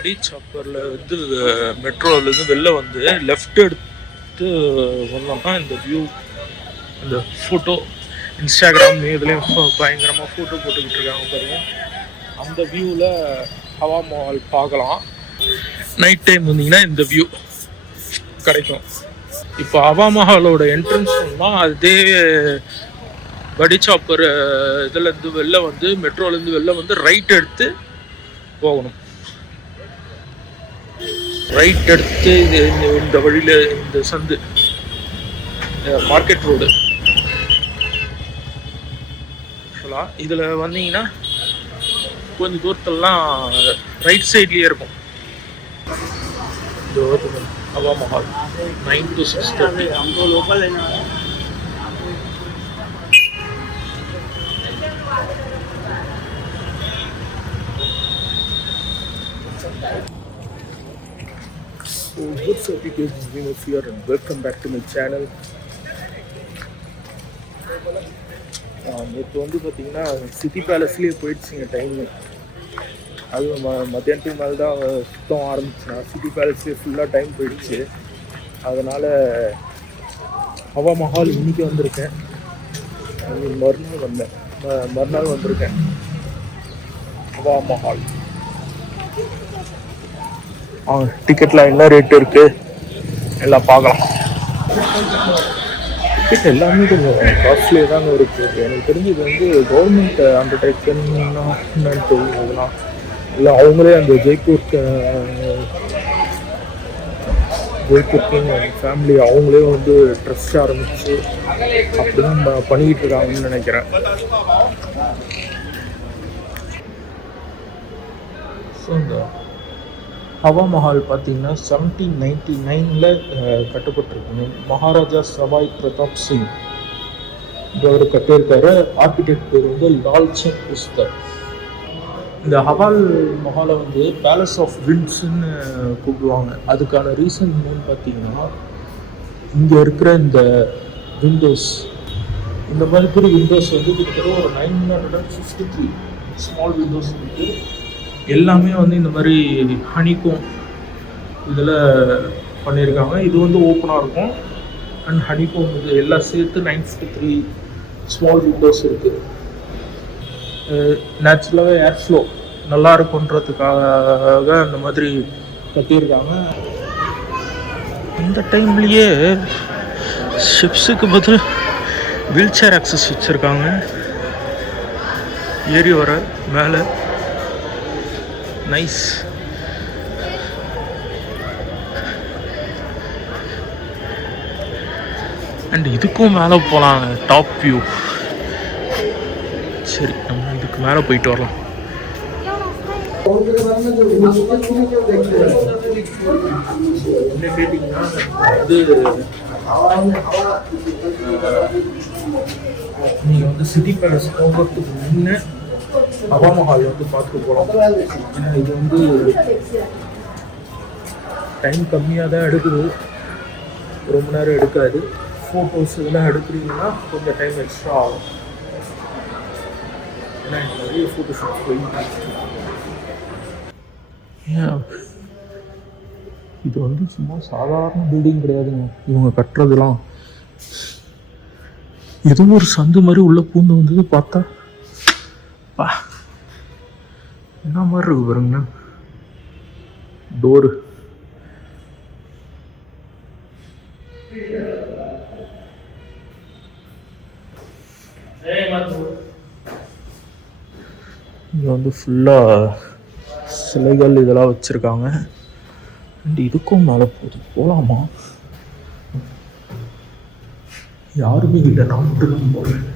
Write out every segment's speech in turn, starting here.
படி சாப்பரில் வந்து மெட்ரோலேருந்து வெளில வந்து லெஃப்ட் எடுத்து வந்தோம்னா இந்த வியூ, இந்த ஃபோட்டோ இன்ஸ்டாகிராம் இதுலேயும் பயங்கரமாக ஃபோட்டோ போட்டுக்கிட்டு இருக்காங்க பாருங்க. அந்த வியூவில் ஹவா மஹால் பார்க்கலாம். நைட் டைம் வந்தீங்கன்னா இந்த வியூ கிடைக்கும். இப்போ ஹவா மஹாலோட என்ட்ரன்ஸ் தான் அதே படி சாப்பர் இதுலேருந்து வெளில வந்து மெட்ரோலேருந்து வெளில வந்து ரைட் எடுத்து போகணும். ரைட் எடுத்து இந்த வழியில் இந்த சந்து மார்க்கெட் ரோடு இதில் வந்தீங்கன்னா கொஞ்சம் தூரத்துலலாம் ரைட் சைட்லேயே இருக்கும். ஹவா Mahal 9 to 6:30. So what's up you guys, Venus here and welcome back to my channel. நேற்று வந்து பார்த்தீங்கன்னா சிட்டி பேலஸ்லேயே போயிடுச்சுங்க டைமு. அது மத்தியானத்துக்கு மேலே தான் சுத்தம் ஆரம்பிச்சுனா சிட்டி பேலஸ்லேயே ஃபுல்லாக டைம் போயிடுச்சு. அதனால் ஹவா மஹால் இன்றைக்கி வந்திருக்கேன், மறுநாள் வந்திருக்கேன் ஹவா மஹால். டிக்கெட்லாம் என்ன ரேட்டு இருக்குது எல்லாம் பார்க்கலாம். டிக்கெட் எல்லாமே கொஞ்சம் காஸ்ட்லியாக தாங்க இருக்குது. எனக்கு தெரிஞ்சு இது வந்து கவர்மெண்ட் அண்டர்டேக்கன்னா என்னன்னு தெரியுதுலாம் இல்லை, அவங்களே அந்த ஜெய்ப்பூருக்கு ஃபேமிலி அவங்களே வந்து ட்ரஸ்ட் ஆரம்பித்து அப்படி தான் பண்ணிக்கிட்டு இருக்காங்கன்னு நினைக்கிறேன். ஸோ இந்த ஹவா மஹால் பார்த்தீங்கன்னா 1799 கட்டப்பட்டிருக்குங்க. மகாராஜா சவாய் பிரதாப் சிங் அவர் கட்டியிருக்காரு. ஆர்கிடெக்ட் பேர் வந்து லால் சந்த் புஸ்தர். இந்த ஹவால் மஹாலை வந்து பேலஸ் ஆஃப் விண்ட்ஸ்ன்னு கூப்பிடுவாங்க. அதுக்கான ரீசன் என்னன்னு பார்த்தீங்கன்னா இங்கே இருக்கிற இந்த விண்டோஸ், இந்த மாதிரி விண்டோஸ் வந்து கிட்டத்தட்ட ஒரு 953 ஸ்மால் விண்டோஸ் இருக்குது. எல்லாமே வந்து இந்த மாதிரி ஹனிகோம் இதில் பண்ணியிருக்காங்க. இது வந்து ஓப்பனாக இருக்கும் அண்ட் ஹனிகோம் இது எல்லாம் சேர்த்து 953 ஸ்மால் விண்டோஸ் இருக்குது. நேச்சுரலாகவே ஏர் ஃப்ளோ நல்லா இருக்குன்றதுக்காக அந்த மாதிரி கட்டியிருக்காங்க. இந்த டைம்லேயே ஷிப்ஸுக்கு பதில் வீல் சேர் ஆக்சஸ் வச்சுருக்காங்க. ஏறி வர மேலே நைஸ். அண்ட் இதுக்கும் மேலே போகலாம், டாப் வியூ. சரி, நம்ம இதுக்கு மேலே போயிட்டு வரலாம். என்ன கேட்டிங்கன்னா நீங்கள் வந்து சிட்டி பேலஸ் போகிறதுக்கு முன்னே ஹவா மஹால் வந்து பார்த்துட்டு போகலாம். ஏன்னா இது வந்து டைம் கம்மியாக தான் எடுக்குது, ரொம்ப நேரம் எடுக்காது. ஃபோட்டோஸ் இதெல்லாம் எடுக்கிறீங்கன்னா கொஞ்சம் டைம் எக்ஸ்ட்ரா ஆகும். ஏன்னா எனக்கு நிறைய ஃபோட்டோஷூட் போய் இது வந்து சும்மா சாதாரண பில்டிங் கிடையாதுங்க. இவங்க கட்டுறதுலாம் ஏதோ ஒரு சந்து மாதிரி உள்ள பூந்து வந்தது பார்த்தா என்ன மாதிரி இருக்கு பாருங்கண்ணா. டோரு இங்கே வந்து ஃபுல்லாக சிலைகள் இதெல்லாம் வச்சுருக்காங்க. அண்ட் இதுக்கும் மேலே போகலாமா? யாருமே இல்லை, நான் மட்டும் போகிறேன்.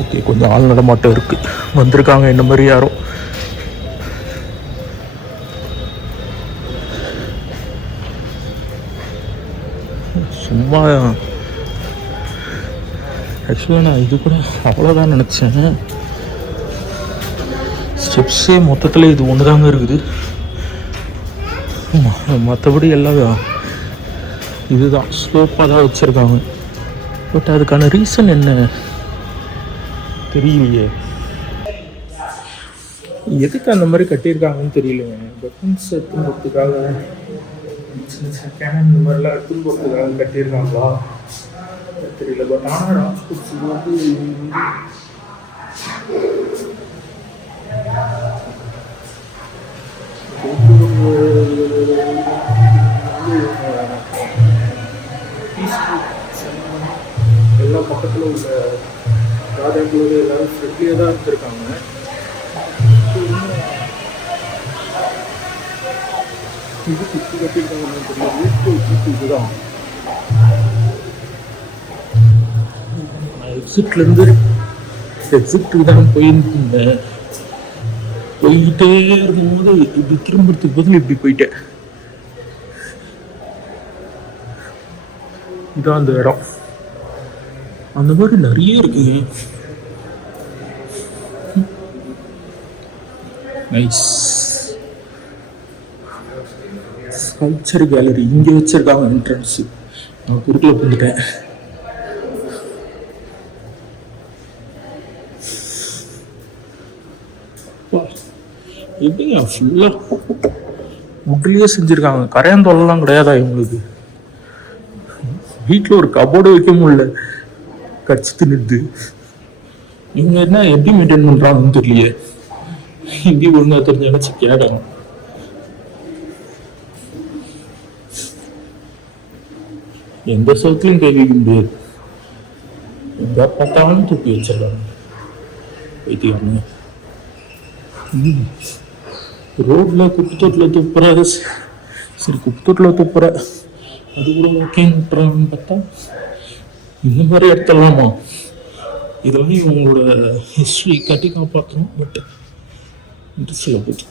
ஓகே, கொஞ்சம் ஆள் நடமாட்டம் இருக்குது. வந்திருக்காங்க என்ன மாதிரி யாரும். சும்மா ஆக்சுவலாக நான் இது கூட அவ்வளோதான் நினச்சேன். ஸ்டெப்ஸே மொத்தத்தில் இது ஒன்று தாங்க இருக்குது. மற்றபடி எல்லாம் இதுதான் ஸ்லோப்பாக தான் வச்சுருக்காங்க. பட் அதுக்கான ரீசன் என்ன தெரியலையே, எதுக்கு அந்த மாதிரி கட்டியிருக்காங்கன்னு தெரியலைங்க. வெப்பன்ஸ் எடுத்துன்னு போகிறதுக்காக, சின்ன சின்ன கேன் இந்த மாதிரிலாம் எடுத்துன்னு போகிறதுக்காக கட்டியிருக்காங்களா தெரியல. பட் ஆனால் ராஜ்புட்ஸ் வந்து எல்லா பக்கத்தில் உள்ள ராஜாக்களோடு எல்லாரும் ஃப்ரெண்ட்லியாக தான் இருந்திருக்காங்க. இது சுற்றி கட்டியிருக்காங்கன்னு தெரியல. வீட்டு இதுதான். நான் எக்ஸிட்டுக்கு தான் போயிருந்தேன். போய்கிட்டே இருக்கும்போது இப்படி திரும்புறதுக்கு பதில் இப்படி போயிட்டேன். இதான் அந்த இடம். அந்த மாதிரி நிறைய இருக்குங்க. நைஸ். ஸ்கல்ப்சர் கேலரி இங்கே வச்சிருக்காங்க என்ட்ரன்ஸ். நான் குறுக்கில் வந்துட்டேன். எப்படிங்க ஃபுல்லாக முட்லேயே செஞ்சுருக்காங்க. கரையாந்தோலாம் கிடையாதா இவங்களுக்கு? வீட்டில் ஒரு கபோர்டு வைக்க முடியல, கடிச்சு தின்னுது. இவங்க என்ன எப்படி மெயின்டைன் பண்ணுறாங்கன்னு தெரியலையே. ஹிந்தி ஒழுங்காக தெரிஞ்ச நினச்சி கேட்கணும். எந்த சவுத்துலையும் கை வைக்க முடியாது. எங்கே பார்த்தாலும் தூக்கி வச்சிடறாங்க வைத்தியாங்க. ரோட்டில் குப்பத்தொட்டில் துப்புற, சரி குப்பத்தொட்டில் துப்புற அது கூட ஓகேன்றான்னு பார்த்தா இந்த மாதிரி இடத்துலாமா? இதெல்லாம் இவங்களோட ஹிஸ்ட்ரி கட்டி காப்பாற்றணும். பட் இன்ட்ரெஸ்டில் போச்சு.